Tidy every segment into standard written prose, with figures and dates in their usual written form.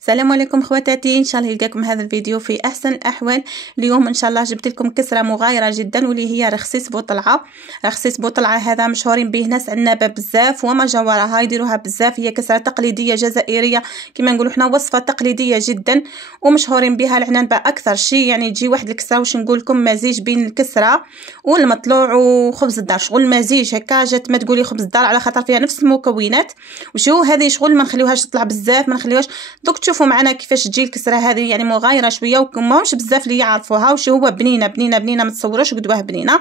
السلام عليكم خواتاتي، ان شاء الله يلقاكم هذا الفيديو في احسن الاحوال. اليوم ان شاء الله جبت لكم كسره مغايره جدا واللي هي رخصيص بوطلعه. رخصيص بوطلعه هذا مشهورين به ناس عندنا بزاف وما جاوراها يديروها بزاف. هي كسره تقليديه جزائريه كما نقولوا حنا، وصفه تقليديه جدا ومشهورين بها العنانبه اكثر شيء. يعني تجي واحد الكسره واش نقول لكم مزيج بين الكسره والمطلوع وخبز الدار، شغل مزيج هكا. جات ما تقولي خبز الدار على خاطر فيها نفس المكونات. وشو هذه شغل ما نخليوهاش تطلع بزاف، ما نخليوهاش. دوك تشوفوا معنا كيفاش تجي الكسره هذه، يعني مغايره شويه وماهمش بزاف اللي يعرفوها. وش هو بنينه بنينه بنينه، ما تصوروش قدوه بنينه.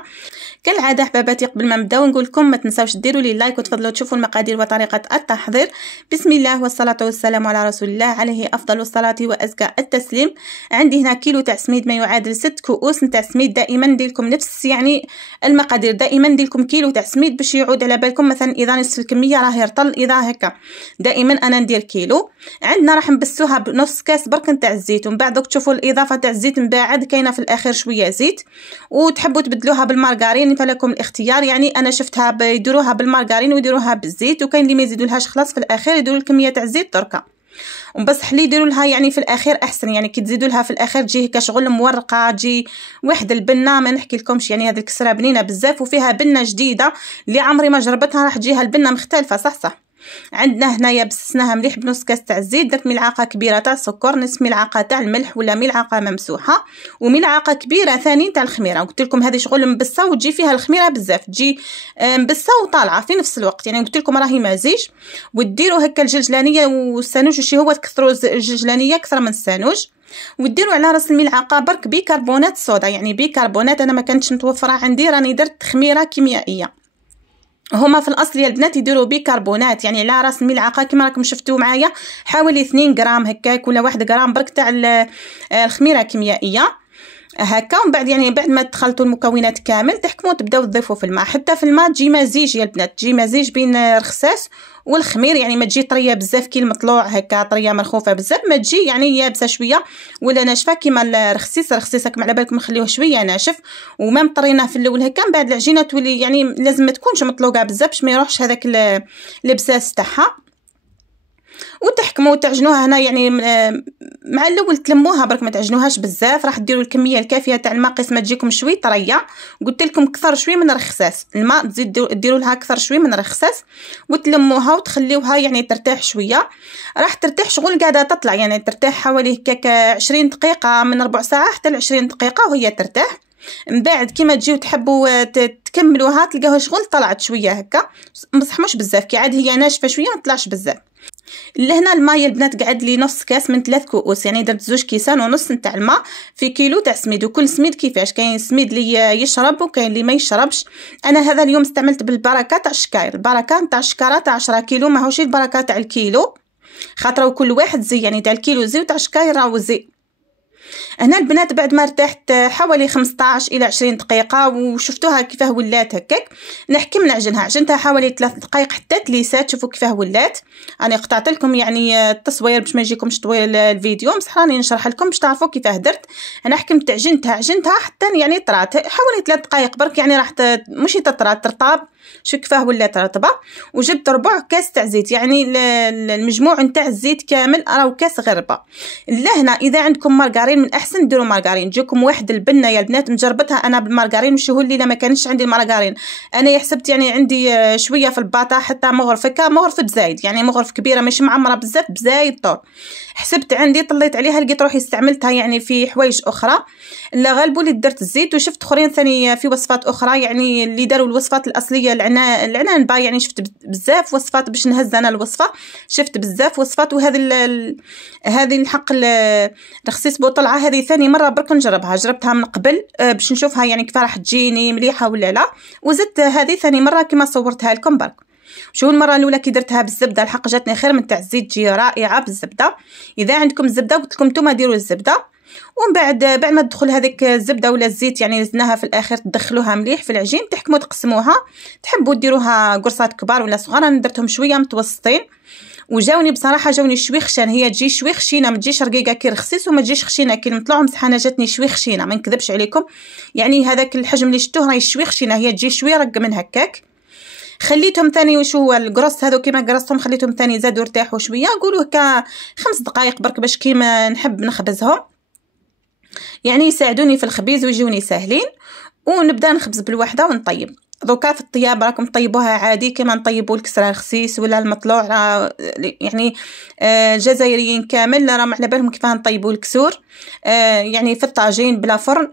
كالعاده حباباتي قبل ما نبداو نقول لكم ما تنساوش ديروا لي لايك وتفضلوا تشوفوا المقادير وطريقه التحضير. بسم الله والصلاه والسلام على رسول الله عليه افضل الصلاه وازكى التسليم. عندي هنا كيلو تاع سميد ما يعادل 6 كؤوس نتاع سميد. دائما ندير لكم نفس يعني المقادير، دائما ندير لكم كيلو تاع سميد باش يعود على بالكم. مثلا اذا نصف الكميه راه يرطل، اذا هكا دائما انا ندير كيلو. عندنا راح نبسوها بنص كاس برك نتاع الزيت، ومن بعد دوك تشوفوا الاضافه تاع الزيت من بعد كاينه في الاخير شويه زيت. وتحبوا تبدلوها بالمارغرين فلكم الاختيار. يعني انا شفتها يديروها بالمارغرين ويديروها بالزيت، وكاين اللي ما يزيدولهاش خلاص في الاخير يديروا الكميه تاع الزيت دركا. وبصح اللي يديروا لها يعني في الاخير احسن، يعني كي تزيدوا لها في الاخير تجي هكا شغل مورقه، تجي واحد البنه ما نحكي لكمش. يعني هذه الكسره بنينه بزاف وفيها بنه جديده اللي عمري ما جربتها، راح تجيها البنه مختلفه. صح. عندنا هنايا بسسناها مليح بنص كاس تاع الزيت. درت ملعقه كبيره تاع السكر، نصف ملعقه تاع الملح ولا ملعقه ممسوحه، وملعقه كبيره ثاني تاع الخميره. قلت لكم هذه شغل مبسه وتجي فيها الخميره بزاف، تجي مبسه وطالعه في نفس الوقت. يعني قلت لكم راهي مزيج. وديروا هكا الجلجلانيه والسانوج وشي هو تكثروا الجلجلانيه اكثر من السانوج. وديروا على راس الملعقه برك بيكربونات صودا، يعني بيكربونات. انا ما كانتش متوفره عندي، راني درت خميره كيميائيه. هما في الاصل يا البنات يديروا بيكربونات، يعني على راس الملعقه كما راكم شفتوا معايا حوالي 2 غرام هكاك ولا 1 غرام برك تاع الخميره الكيميائيه هكا. ومن بعد يعني بعد ما تخلطوا المكونات كامل تحكموا تبداو تضيفوا في الماء. حتى في الماء تجي مزيج يا البنات، تجي مزيج بين الرخصاص والخمير. يعني ما تجي طريه بزاف كي المطلوع هكا، طريه مرخوفه بزاف، ما تجي يعني يابسه شويه ولا ناشفه كيما الرخصيص. راكم على بالكم نخليوه شويه ناشف. وما طريناه في الاول هكا، من بعد العجينه تولي يعني لازم ما تكونش مطلوقه بزاف باش ما يروحش هذاك البساس تاعها. وتحكموا تعجنوها هنا، يعني مع الاول تلموها برك ما تعجنوهاش بزاف. راح ديروا الكميه الكافيه تاع الماء قيس ما تجيكم شوي طريه. قلت لكم كثر شوي من الرخصاص الماء، تزيد ديروا لها كثر شوي من الرخصاص وتلموها وتخليوها يعني ترتاح شويه. راح ترتاح شغل قاعده تطلع، يعني ترتاح حوالي هكاك 20 دقيقه، من ربع ساعه حتى 20 دقيقه وهي ترتاح. من بعد كيما تجيو تحبوا تكملوها تلقاوها شغل طلعت شويه هكا، بصح مش بزاف. كي عاد هي ناشفه شويه ما طلعش بزاف. لهنا الماء يا البنات قعد لي نص كاس من 3 كؤوس، يعني درت 2 كيسان ونص نتاع الماء في كيلو تاع سميد. وكل سميد كيفاش، كاين سميد اللي يشرب وكاين اللي ما يشربش. انا هذا اليوم استعملت بالبركه تاع الشكاير، البركه نتاع الشكاره تاع 10 كيلو، ماهوش البركه تاع الكيلو، خاطر كل واحد زي يعني تاع الكيلو زي وتاع الشكاير راهو زي. هنا البنات بعد ما ارتحت حوالي 15 الى 20 دقيقه وشفتوها كيفاه ولات هكاك، نحكم نعجنها. عجنتها حوالي 3 دقائق حتى تليسات. شوفوا كيفاه ولات. انا قطعت لكم يعني التصوير باش ما يجيكمش طويل الفيديو، بصح راني نشرح لكم باش تعرفوا كيفاه درت. انا حكمت عجنتها حتى يعني طرات حوالي 3 دقائق برك، يعني راح ماشي تطرات ترطاب. شو كيفاه ولات رطبه. وجبت ربع كاس تاع زيت، يعني المجموع نتاع الزيت كامل راهو كاس غربه. لهنا اذا عندكم مارغرين من احسن ديروا مارغرين. تجيكم واحد البنه يا البنات مجربتها انا بالمارغرين وشي هو اللي ما كانش عندي المارغرين. انا حسبت يعني عندي شويه في الباطا حتى مغرف هكا، مغرف بزايد، يعني مغرف كبيره ماشي معمره بزاف بزايد طول. حسبت عندي طليت عليها لقيت روحي استعملتها يعني في حوايج اخرى. لا غالبو اللي درت الزيت. وشفت اخرين ثاني في وصفات اخرى يعني اللي داروا الوصفات الاصليه العنانبه. يعني شفت بزاف وصفات باش نهز انا الوصفه، شفت بزاف وصفات. هذه الحق رخصيص بوطلعه هذه ثاني مره برك نجربها. جربتها من قبل باش نشوفها يعني كيف راح تجيني مليحه ولا لا، وزدت هذه ثاني مره كما صورتها لكم برك. شو المره الاولى كي درتها بالزبده الحق جاتني خير من تاع الزيت، تجي رائعه بالزبده. اذا عندكم الزبده قلت لكم نتوما ديروا الزبده. ومن بعد ما تدخل هذيك الزبده ولا الزيت يعني زدناها في الاخر تدخلوها مليح في العجين. تحكموا تقسموها، تحبوا ديروها قرصات كبار ولا صغار. انا درتهم شويه متوسطين وجاوني بصراحه جاوني شوي خشان. هي تجي شوي خشينه، ما تجيش رقيقه كي رخصيص وما تجيش خشينه كي المطلوع. بصح انا جاتني شوي خشينه ما نكذبش عليكم، يعني هذاك الحجم اللي شفتوه راهي شوي خشينه، هي تجي شوي رق من هكاك. خليتهم ثاني وشو هو القرص هذو كيما قرصتهم خليتهم ثاني زادوا ارتاحوا شويه، قولوا هكا 5 دقائق برك باش كيما نحب نخبزهم، يعني يساعدوني في الخبيز ويجوني ساهلين. ونبدا نخبز بالوحده ونطيب. دوكا في الطياب راكم طيبوها عادي كما نطيبوا الكسره الخسيس ولا المطلوع، يعني الجزائريين كامل راهم على بالهم كيفاه نطيبوا الكسور، يعني في الطاجين بلا فرن.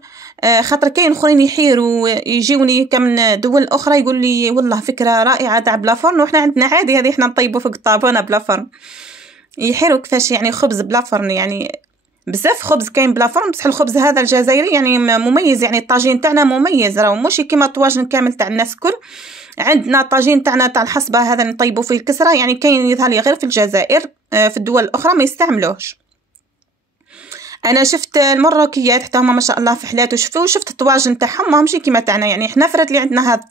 خاطر كاين اخرين يحيروا يجيوني كمن دول اخرى يقول لي والله فكره رائعه تاع بلا فرن، وحنا عندنا عادي هذه احنا نطيبوا فوق الطابونه بلا فرن. يحيروا كيفاش يعني خبز بلا فرن، يعني بزاف خبز كاين بلا فرن، بصح الخبز هذا الجزائري يعني مميز، يعني الطاجين تاعنا مميز، راهو ماشي كيما الطواجن كامل تاع الناس الكل. عندنا الطاجين تاعنا تاع الحصبه هذا نطيبوا فيه الكسره، يعني كاين يظهر لي غير في الجزائر، في الدول الاخرى ما يستعملوهش. انا شفت المراكيات حتى هما ما شاء الله فحلات وشفت الطواجن تاعهم ماهمش كيما تاعنا. يعني حنا فرات لي عندنا هذا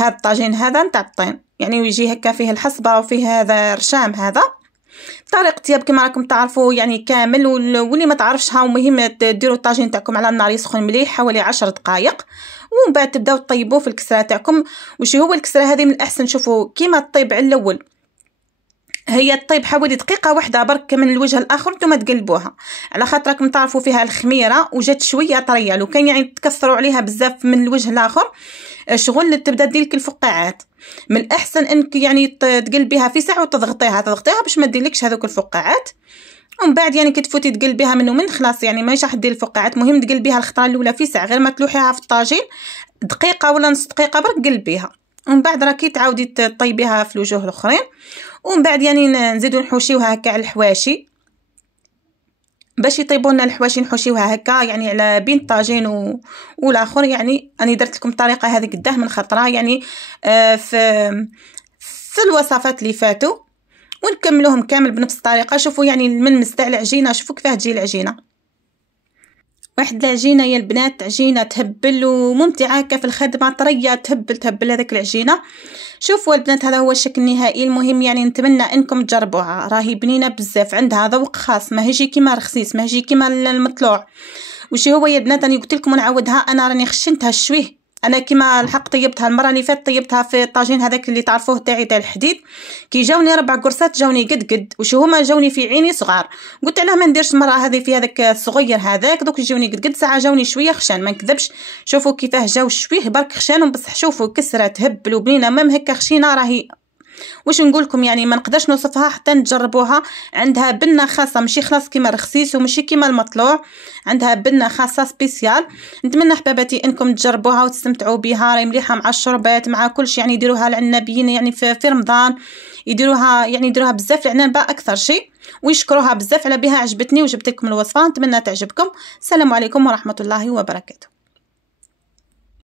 الطاجين هذا نتاع الطين، يعني ويجي هكا فيه الحصبه وفيه هذا رشام. هذا طريقة طياب كما راكم تعرفوا يعني كامل، واللي ما تعرفش هاو مهم ديروا الطاجين تاعكم على النار يسخن مليح حوالي 10 دقائق، ومن بعد تبداو تطيبوه في الكسره تاعكم. وش هو الكسره هذه من الاحسن شوفوا كيما الطيب على الاول، هي الطيب حوالي دقيقه واحده برك من الوجه الاخر نتوما تقلبوها، على خاطر راكم تعرفوا فيها الخميره وجات شويه طريه. لو كان يعني تكثروا عليها بزاف من الوجه الاخر شغل تبدا ديرلك الفقاعات. من الاحسن انك يعني تقلبيها في ساعه وتضغطيها باش ما ديرلكش هذوك الفقاعات. ومن بعد يعني كي تفوتي تقلبيها من خلاص يعني ماهيش راح دير الفقاعات. مهم تقلبيها الخطره الاولى في ساعه، غير ما تلوحيها في الطاجين دقيقه ولا نص دقيقه برك قلبيها، ومن بعد راكي تعاودي تطيبيها في الوجوه الاخرين. ومن بعد يعني نزيدو نحوشيوها هكا على الحواشي باش يطيبوا لنا الحواشي، نحوشيوها هكا يعني على بين الطاجين والاخر. يعني انا درت لكم الطريقه هذه قداه من خطره يعني في الوصفات اللي فاتوا، ونكملوهم كامل بنفس الطريقه. شوفوا يعني الملمس تاع العجينه، شوفوا كيفاه تجي العجينه. واحد العجينه يا البنات، عجينه تهبل وممتعه هكا في الخدمه، طريه تهبل هذاك العجينه. شوفوا البنات هذا هو الشكل النهائي. المهم يعني نتمنى انكم تجربوها، راهي بنينه بزاف، عندها ذوق خاص، ما هيجي كيما رخصيص، ما هيجي كيما المطلوع. وش هو يا بنات انا قلت لكم ونعاودها، انا راني خشنتها شويه. انا كيما الحق طيبتها المره اللي فاتت، طيبتها في الطاجين هذاك اللي تعرفوه تاعي تاع الحديد، كي جاوني 4 قرصات جاوني قد وش هما جاوني في عيني صغار. قلت علاه ما نديرش المره هذه في هذاك الصغير هذاك، دوك يجوني قد ساعه جاوني شويه خشان، ما نكذبش. شوفوا كيفاه جاو شويه برك خشانهم، بصح شوفوا كسره تهبل وبنينه، مام هكا خشينه راهي واش نقول لكم يعني ما نقدرش نوصفها حتى نجربوها. عندها بنه خاصه، ماشي خلاص كيما رخصيص وماشي كيما المطلوع، عندها بنه خاصه سبيسيال. نتمنى حباباتي انكم تجربوها وتستمتعوا بها، راهي مليحه مع الشربات مع كل شيء. يعني يديروها العنابيين يعني في رمضان يديروها، يعني يديروها بزاف العنابه اكثر شيء، ويشكروها بزاف على بها. عجبتني وجبت لكم الوصفه، نتمنى تعجبكم. السلام عليكم ورحمه الله وبركاته.